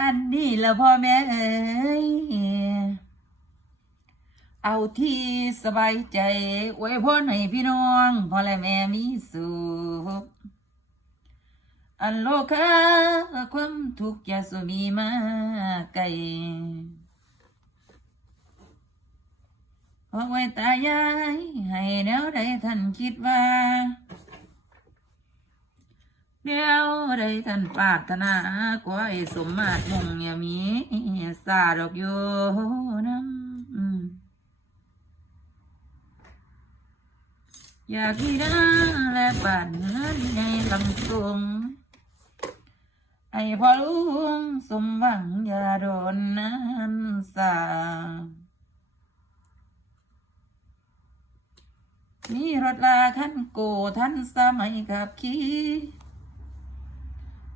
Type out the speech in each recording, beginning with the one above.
อันนี้ละพ่อแม่เอ้ยเอาที่สบายใจอวยพรให้พี่น้องพ่อและแม่มีสุขอันโลกาความทุกข์ยาสมีมาไกลเพราะไว้ตายายให้แนวใดท่านคิดว่า แนวใดท่านปารถนาก็ให้สมมาตรมุ่งอย่ามีสาดอกโยน้ำอยากที่นาและบ้านเงินในลำทรงไอ้พ่อลุงสมหวังอย่าโดนน้ำสามีรถลาคันโกทันสมัยขับขี่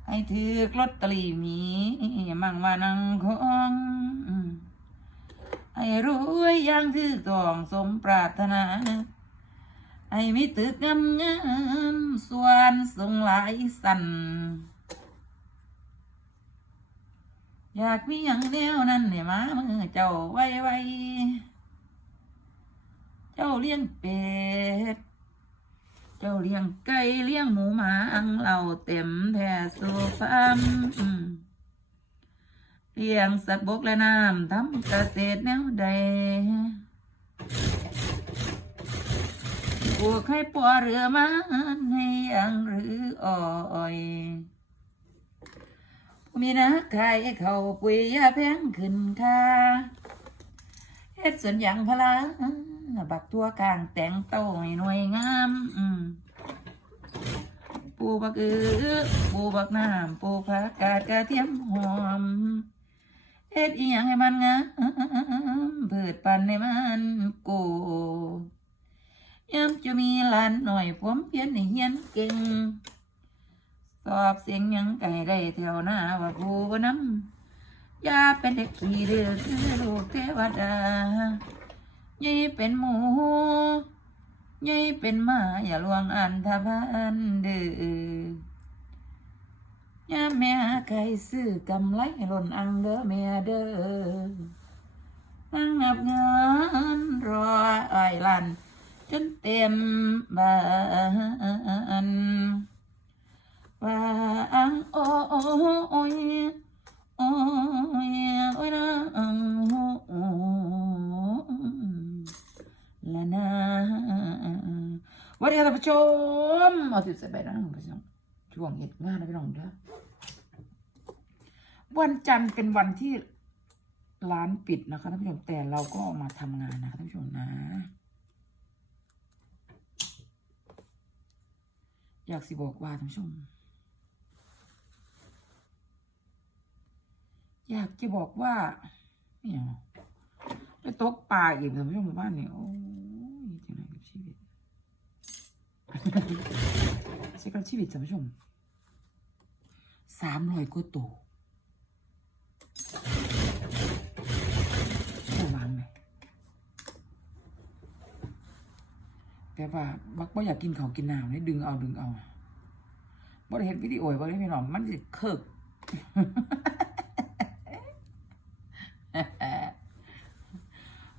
ให้ถือกลอตเตอรี่มีมั่งว่านังของให้รวยอยังถือตองสมปรารถนา ให้มีตึกงามงามๆส่วนทรงหลายสัน อยากมีอย่างแนวนั้นเนี่ยมามือเจ้าไว้ไว้เจ้าเลี้ยงเป็ด จ้าเลี้ยงไก่เลี้ยงหมูหมาอังเราเต็มแท่โซฟามเลี้ยงสัตว์บกและน้ำทำเกษตรแนวใดปลูกให้ปัวเรือมันให้ยังหรืออ่อยมีนะใครเขาปุ๋ยยาแพงขึ้นค่าเฮ็ดสวนยางพารา บักตัวกลางแต่งโตให้หน่วยงาม อืมปลูบักอือปูบักน้ำปูผักกาดกระเทียมหอมเฮ็ดอีหยังให้มันงามเพิดปันให้มันโกยามจะมีหลานหน่อยผมเพียนให้เฮียนเก่ง สอบเสียงยังไก่ได้แถวหน้าว่าผู้นำอย่าเป็นเด็กขี้เดือคือลูกเทวดา ยี่เป็นหมูยี่เป็นหมาอย่าลวงอันธพานเดือย่าแม่ใครซื้อกำไรหล่นอังเด้อแม่เด้อนั่งนับเงินรอไอ้ายลันจนเต็มบ้านว่าอังโอ้ย ชมเอาติดสบายนะท่านผู้ชมช่วงเหตุงานนะพี่น้องเด้อวันจันทร์เป็นวันที่ร้านปิดนะคะท่านผู้ชมแต่เราก็มาทำงานนะคะท่านผู้ชมนะ อยากสิบอกว่าท่านผู้ชม อยากจะบอกว่าเนี่ยไปตกปลาอีกท่านผู้ชมบ้านนี่โอ้ยจะไหนกับชีวิต ใช่กับชีวิตท่านผู้ชมสามร้อยกว่าตัวระวังไหมแต่ว่าบักบ่อยากกินของกินน้ำเลยดึงเอาดึงเอาบ่ได้เห็นวิดีโอบ่ได้พี่น้องมันจะเคิก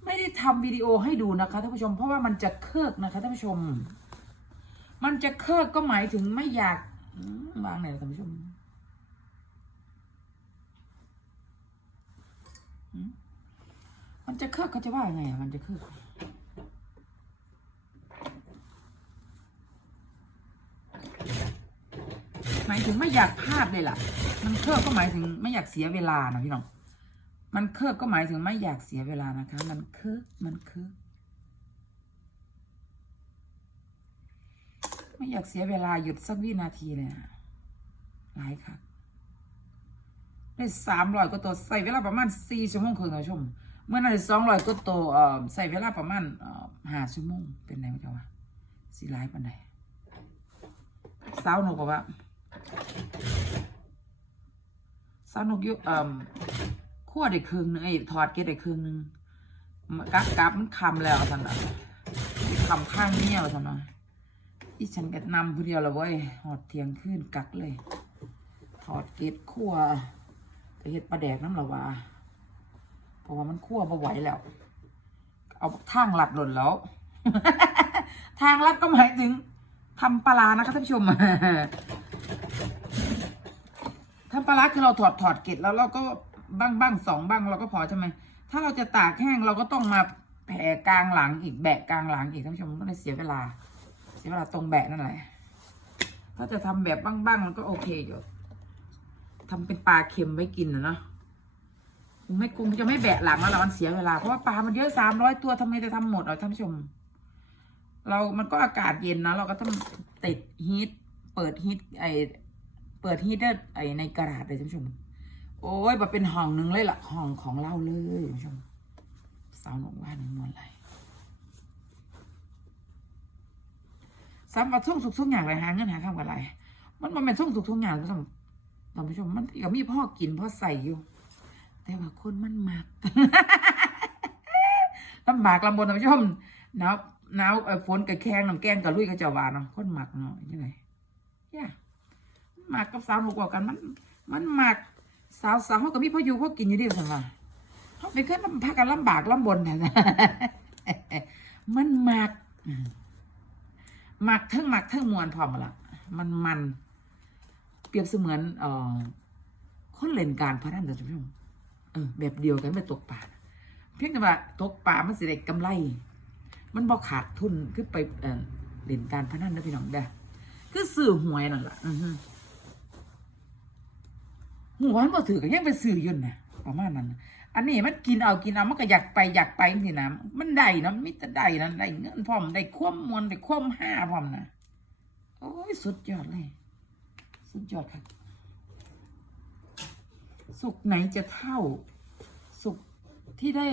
ไม่ได้ทำวิดีโอให้ดูนะคะท่านผู้ชม เพราะว่ามันจะเคิกนะคะท่านผู้ชม มันจะเคิกก็หมายถึงไม่อยากวางไหนท่านผู้ชมมมันจะเคิกเขาจะว่ายังไงอะมันจะเคิกหมายถึงไม่อยากพลาดเลยล่ะ มันเคิกก็หมายถึงไม่อยากเสียเวลานะพี่น้อง มันเคิกก็หมายถึงไม่อยากเสียเวลานะคะ มันเคิกมันเคิก ไม่อยากเสียเวลาหยุดสักวินาทีเลยนะหลายค่ะ ได้สามร้อยก็ตัวใส่เวลาประมาณสี่ชั่วโมงครึ่งท่านผู้ชมเมื่อนั้นสองร้อยก็ตัวเอ่อใส่เวลาประมาณเอ่อห้าชั่วโมงเป็นไงวะจ๊ะวะสีร้ายปันใดสาวหนูบอกว่าสาวหนูยุเอ่อขั้วได้ครึ่งนึงไอ้ทอดเกล็ดได้ครึ่งหนึงมันกักกับมันคำแล้วสันน่ะคำข้างเนี้ยสันน่ะ อีฉันก็นำผู้เดียวและเว้ยหอดเทียงขึ้นกักเลยทอดเกล็ดขั้วเฮ็ดปลาแดกน้ำละวาเพราะว่ามันคั่วมาไหวแล้ว เอาทางลัดหล่นแล้ว ทางลัดก็หมายถึงทำปลานะคะท่านผู้ชมทำปลาร้าคือเราถอดถอดเกล็ดแล้วเราก็บ้างบ้างสองบ้างเราก็พอใช่ไหมถ้าเราจะตากแห้งเราก็ต้องมาแผ่กลางหลังอีกแบะกลางหลังอีกท่านผู้ชมก็เลยเสียเวลา สียเวลาตรงแบะนั่นแหละถ้าจะทำแบบบ้างๆมันก็โอเคอยู่ทำเป็นปลาเค็มไว้กินนะเนาะไม่กุ้งจะไม่แบะหลังแล้วล่ะมันเสียเวลาเพราะว่าปลามันเยอะสามร้อยตัวทำไมจะทำหมดอะท่านผู้ชม เรามันก็อากาศเย็นนะเราก็ต้องติดฮีทเปิดฮีทไอเปิดฮีทได้ไอในกระดาษเลยท่านผู้ชม โอ้ยแบบเป็นห้องหนึ่งเลยล่ะห้องของเราเลยท่านผู้ชมสาวหนุ่มว่าหนึ่งมวนไร สามารถส่งสุกทุกอย่างเลยหาเงินหาข้าวกับอะไรมันมันเป็นส่งสุกทุกอย่างท่านผู้ชมท่านผู้ชมมันก็มีพ่อกินพ่อใส่อยู่ แต่ว่าคนมันมักลำบากลำบนท่านผู้ชมหนาวหนาวเออฝนกับแข้งน้ำแกงกับลุยกับเจ้าวานเนาะคนหมักเนาะยังไงเนี่ยมักกับสาวหมกว่ากัน มัน มันหมักสาวสาวเขาก็มีพ่ออยู่พ่อกินอยู่ดีสันว่าเขาไม่เคยลำพากันลำบากลำบนนะมันหมัก หมักทั้งหมักทั้งมวนพร้อมละมันมันเปรียบเสมือนเอ่อคนเล่นการพนันเดี๋ยวจะพี่เออแบบเดียวกันไปตกปลาเพียงแต่ว่าตกปลามันสิได้กำไร มันบ่ขาดทุนคือไปเอ่อเล่นการพนันนะพี่น้องเด้อคือซื้อหวยนั่นละอือฮึหัวมันบ่ถือก็ยังไปซื้อยืนนะประมาณนั้น อันนี้มันกินเอากินเอามันก็อยากไปอยากไปสินะมันได้นะมิตรได้นะได้เงินพร้อมได้ควมมวลได้ควมห้าพร้อมนะโอ้ยสุดยอดเลย สุดยอดครับสุขไหนจะเท่า สุขที่ได้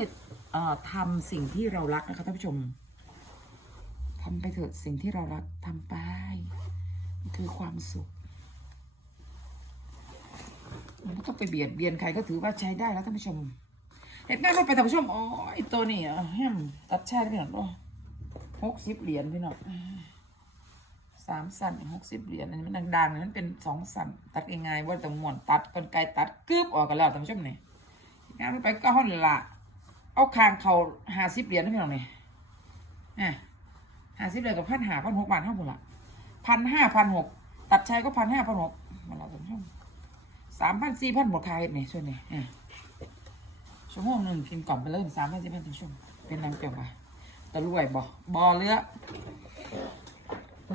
เอ่อทำสิ่งที่เรารักนะคะท่านผู้ชมทำไปเถอะสิ่งที่เรารักทำไปมันคือความสุขมันก็ไปเบียดเบียนใครก็ถือว่าใช้ได้แล้วท่านผู้ชม เห็นหน้ารถไปท่านผู้ชมอ๋อไอตัวนี้อะแฮมตัดแช่พี่หน่อยโอ้หกสิบเหรียญพี่หน่อยสามสันหกสิบเหรียญอันนี้มันดังๆนั้นเป็นสองสันตัดยังไงว่าแต่หมวนตัดกลไกตัดกึบออกกันแล้วท่านผู้ชมนี่งานไปก็ห้อนละเอาคางเขาหาสิบเหรียญนะพี่หน่อยนี่อะห้าสิบเหรียญกับพันห้าพันหกบาทเท่าไหร่ละพันห้าพันหกตัดชายก็พันห้าพันหกมาแล้วท่านผู้ชมสามพันสี่พันหมดคายเนี่ยช่วยเนี่ยอะ ชั่วโมงหนึ่งกินก่อมไปเลยสามพันสี่พันชั่วโมงเป็นนางเกี่ยวกับตะลุยบ่บอเลือ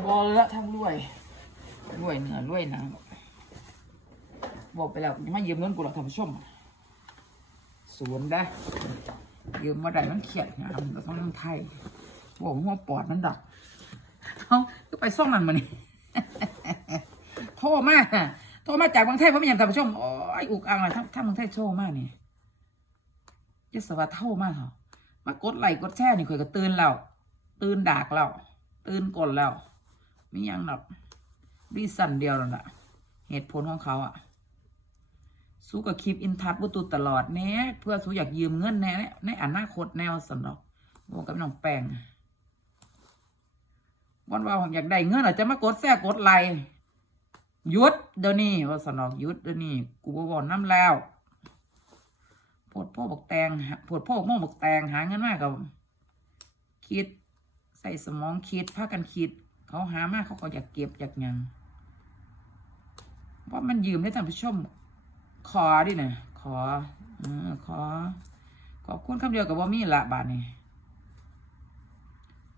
บอเลือทั้งลุยลุยเนื้อลุยหนังบอกไปแล้วไม่ยืมเงินกูหรอกท่านผู้ชมสวนได้ยืมมาได้มันเขียดงามเราต้องนั่งไทยบอกหัวปอดมันดักเขาไปซ่องนั่นมานี่โทรมาโทรมาจากเมืองไทยเพราะไม่ยังท่านผู้ชมโอ้ยอุกอังเลยถ้าถ้าเมืองไทยโทรมานี่ จะสวัสดิ์เท่ามากเหรอมากดไลค์กดแชร์นี่ข่อยก็ตื่นแล้ว ตื่นดากแล้ว ตื่นกดแล้วไม่ยังหรอกรีสันเดียวนั่นแหละเหตุผลของเขาอะสู้กับคลิปอินทัศบุตุตลอดเนี้ยเพื่อสู้อยากยืมเงินแน่ในอนาคตแนวสนอกบอกกับน้องแป้งวันว่าผมอยากได้เงินอาจจะมากดแท้กดไลค์ยุดเดี๋ยวนี้ว่าสนอกยุดเดี๋ยวนี้กูบ่บอกน้ำแล้ว โพดพ่อบอกแตงหาโพดพ่อโม่บอกแตงหาเงินมากกับคิด ใส่สมองคิดพากันคิด เขาหามากเขาก็อยากเก็บอยากยังเพราะมันยืมได้ท่านผู้ชมขอดินะขอเออขอ ขอบคุณคำเดียวกับว่ามีละบาทนี่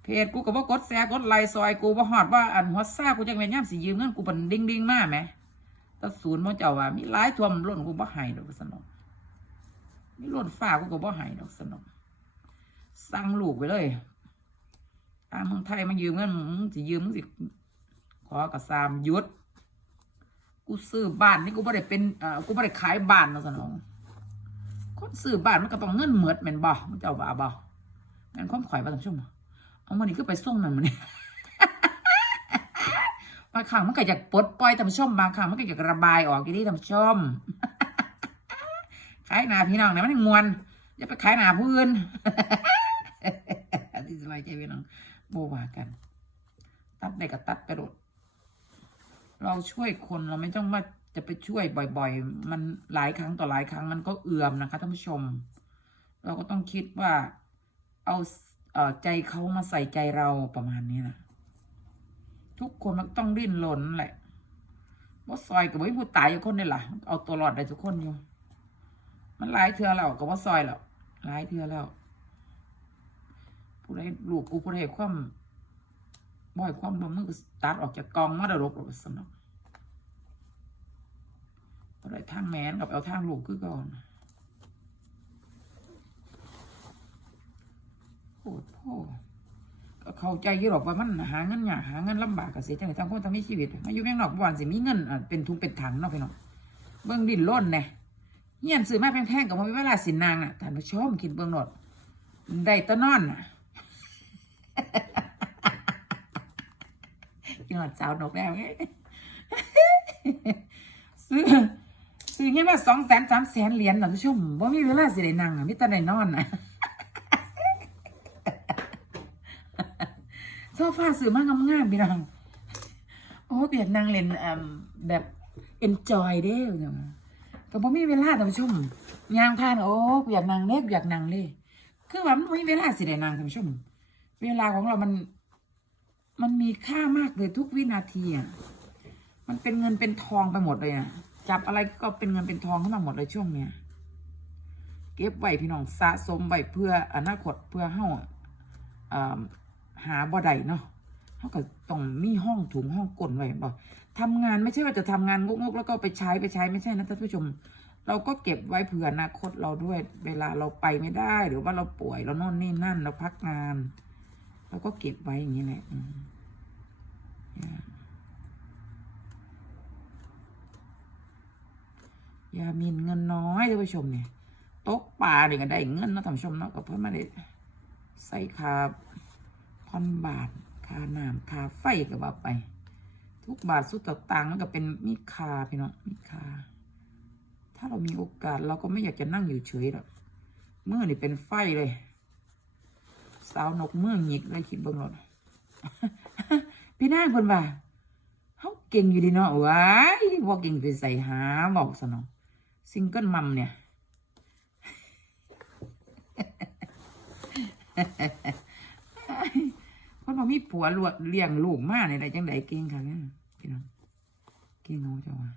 เพจกูก็บ่กดแชร์กดไลค์ซอยกูบ่ฮอดว่าอันหัวซ่ากูจังแม่นยามสิยืมเงินกูเป็นดิ่งดิ่งมาแหมแตะศูนย์บ่เจ้าว่ามีหลายท่วมล้นกูบ่ให้ดอกสนอง มีล้นฟ้ากูก็บ่ให้ดอกสนองสั่งลูกไปเลยตามเมืองไทยมายืมเงินมึงสิยืมมึงสิขอกระซามยุดกูซื้อบ้านนี่กูบ่ได้เป็นเอ่อกูบ่ได้ขายบ้านนะสนองคนซื้อบ้านมันก็ต้องเงินเหมือดแม่นบ่มึงเจ้าว่าบ่แม่นความข่อยบ่ท่านผู้ชมเอามันนี่ก็ไปส่งนั่นมันนี่บางครั้งมันก็อยากปลดปล่อยท่านผู้ชมบางครั้งมันก็อยากระบายออกอย่างนี้ท่านผู้ชม ขายหนาพี่น้องนี่ยมันมวนอย่าไปขายหนาผู้อื่นที่สบายใจพี่น้องโบว่ากัน ตัดได้ก็ตัดไปโดเราช่วยคนเราไม่ต้องมาจะไปช่วยบ่อยๆ มันหลายครั้งต่อหลายครั้งมันก็เอื่อมนะคะท่านผู้ชม เราก็ต้องคิดว่าเอาเออใจเขามาใส่ใจเราประมาณนี้นะทุกคนมันต้องดิ้นรนแหละว่าซอยกับว่ผู้ตายอยู่คนนี่ล่ะ เอาตัวรอดได้ทุกคนอยู่ มันหลายเทือแล้วกับว่าซอยแล้วหลายเทือแล้วผู้ใดลูกกูผู้ใดความบ่อยความบ่มึงก็ตัดออกจากกองมาดรกหรอกสนองผู้ใดทางแมนกับเอาทางลูกคือก่อนโอ้โหก็เข้าใจยี่หรอกว่ามันหาเงินยากหาเงินลำบากกับเสียจังไงทางคนทำให้ชีวิตมาอยู่แม่งนอกบ้านสิมีเงินเป็นทุงเป็นถังเนาะพี่น้องเบิ่งดินล้นแน่ เงียนซื้อมาแพงๆกับว่ามีเวลาสินนางน่ะท่านผู้ชมคิดเบิ่งโนดได้ตะนอนน่ะกินหอดสาวนกแล้วซื้อซื้อเงี้ยมาสองแสนสามแสนเหรียญนะท่านผู้ชมว่ามีเวลาสิได้นั่งอะมิตรได้นอนอะโซฟาซื้อมากงามๆพี่น้องโอ้เบียดนางเล่นแบบ enjoy เด้อเนาะ ก็บ่มีเวลาท่านผู้ชมยางผ่านโอ้อยากนั่งเล็กอยากนั่งเลยคือว่ามันบ่มีเวลาสิได้นั่งท่านผู้ชม เวลาของเรามัน มันมีค่ามากเลยทุกวินาทีอะมันเป็นเงินเป็นทองไปหมดเลยอะจับอะไรก็เป็นเงินเป็นทองเข้ามาหมดเลยช่วงเนี้ยเก็บไว้พี่น้องสะสมไว้เพื่ออนาคตเพื่อเฮาอ่าหาบ่ได้เนาะเฮาก็ต้องมีห้องถุงห้องกลนไว้บ่ทำงานไม่ใช่ว่าจะทำงานงกๆแล้วก็ไปใช้ไปใช้ไม่ใช่นะท่านผู้ชม เราก็เก็บไว้เผื่ออนาคตเราด้วยเวลาเราไปไม่ได้ หรือว่าเราป่วยเราโน่นนี่นั่น เราพักงานเราก็เก็บไว้อย่างนี้แหละอืมยามีนเงินน้อยท่านผู้ชมเนี่ยตกปลาเนี่ยก็ได้เงินนะท่านผู้ชมเนาะก็เพิ่มมาได้ใส่คาพันบาทค่าน้ำค่าไฟก็ว่าไป ทุกบาทสุดต่างๆมันก็เป็นมีค่าพี่น้องมีค่าถ้าเรามีโอกาสเราก็ไม่อยากจะนั่งอยู่เฉยหรอกเมื่อนี่เป็นไฟเลย สาวนกเมื่อหงิกเลยคิดบิ่งหรอพี่นางคนว่าเขาเก่งอยู่ดีเนาะว้ายว่าเก่งไปใส่หาบอกสนองซิงเกิลมัมเนี่ยเพราะว่ามีผัวลวดเลี้ยงลูกมากในใดจังใดเก่งค่ะเนี่ย พี่น้องเก่งเอาจ้าว่า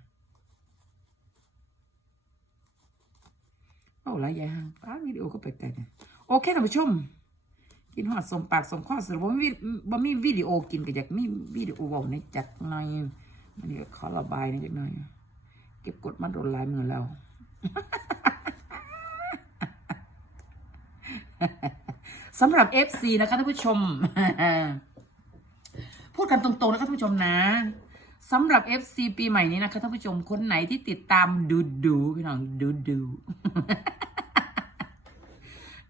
เอาละยายฮะป้าวิดีโอก็ไปแต่เนี่ยโอเคท่านผู้ชม กินหอดสมปากสมข้อสรุปว่ามีบ่มีวิดีโอกินก็อยากมีวิดีโอว้าในจัดหน่อยมันนี่ก็ขอระบายนิดหน่อย เก็บกดมาโดนลายมือแล้วสำหรับ FC นะคะท่านผู้ชม พูดกันตรงๆนะคะท่านผู้ชมนะ สำหรับ FC ปีใหม่นี้นะคะท่านผู้ชมคนไหนที่ติดตามดูดูพี่น้องดูดู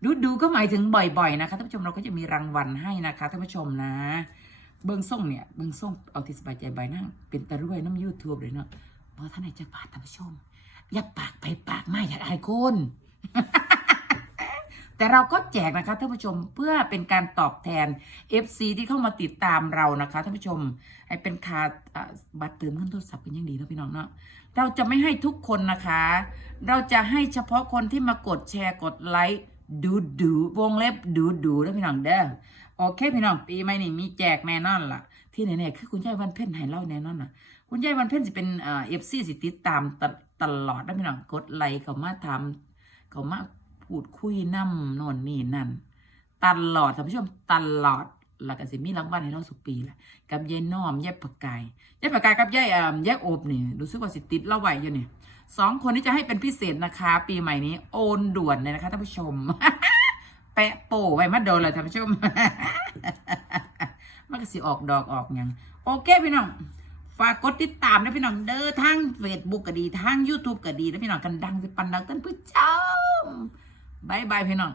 ดูดูก็หมายถึงบ่อยๆนะคะท่านผู้ชมเราก็จะมีรางวัลให้นะคะท่านผู้ชมนะ เบิ้องส่งเนี่ยเบิ้องส่งเอาที่สบายใจใบนั่งเป็นตะรุ่ยน้ำยูทูบเลยเนาะเพราะท่านไหนจะปาดท่านผู้ชม อย่าปากไปปากมาอยากอายคน แต่เราก็แจกนะคะท่านผู้ชมเพื่อเป็นการตอบแทน FC ที่เข้ามาติดตามเรานะคะท่านผู้ชมให้เป็นคาบัตรเติมเงินโทรศัพท์เป็นอยังดีนะพี่น้องเนาะเราจะไม่ให้ทุกคนนะคะ เราจะให้เฉพาะคนที่มากดแชร์กดไลค์ดูดูวงเล็บดูดูนะพี่น้องเด้อโอเคพี่น้องปีใหม่นี่มีแจกแน่นอนล่ะ ที่ไหนๆคือคุณยายวันเพ็ญให้เล่าแน่นอนน่ะคุณยายวันเพ็ญสิเป็นเอฟซีสิติดตามตะตลอดนะพี่น้องกดไลค์เขามาทำเขามา พูดคุยน้ำโน่นนี่นั่นตลอดท่านผู้ชมตลอดแล้วก็สิมีรางวัลให้เราสุกปีแหละกับยายน้อมยายปากกายยายปากกายกับยายเอ่อยายโอบเนี่ยรู้สึกว่าสิติดเราไหวอยู่นี่ยสองคนที่จะให้เป็นพิเศษนะคะ ปีใหม่นี้ โอนด่วนเลยนะคะท่านผู้ชม แปะโป้ไว้มาโดนเลยท่านผู้ชมมันก็สิออกดอกออกหยังโอเคพี่น้องฝากกดติดตามนะพี่น้องเด้อทางเฟซบุ๊กก็ดีทาง YouTube ก็ดีนะพี่น้องกันดังสิปันดังกันผู้ชม บายบายพี่น้อง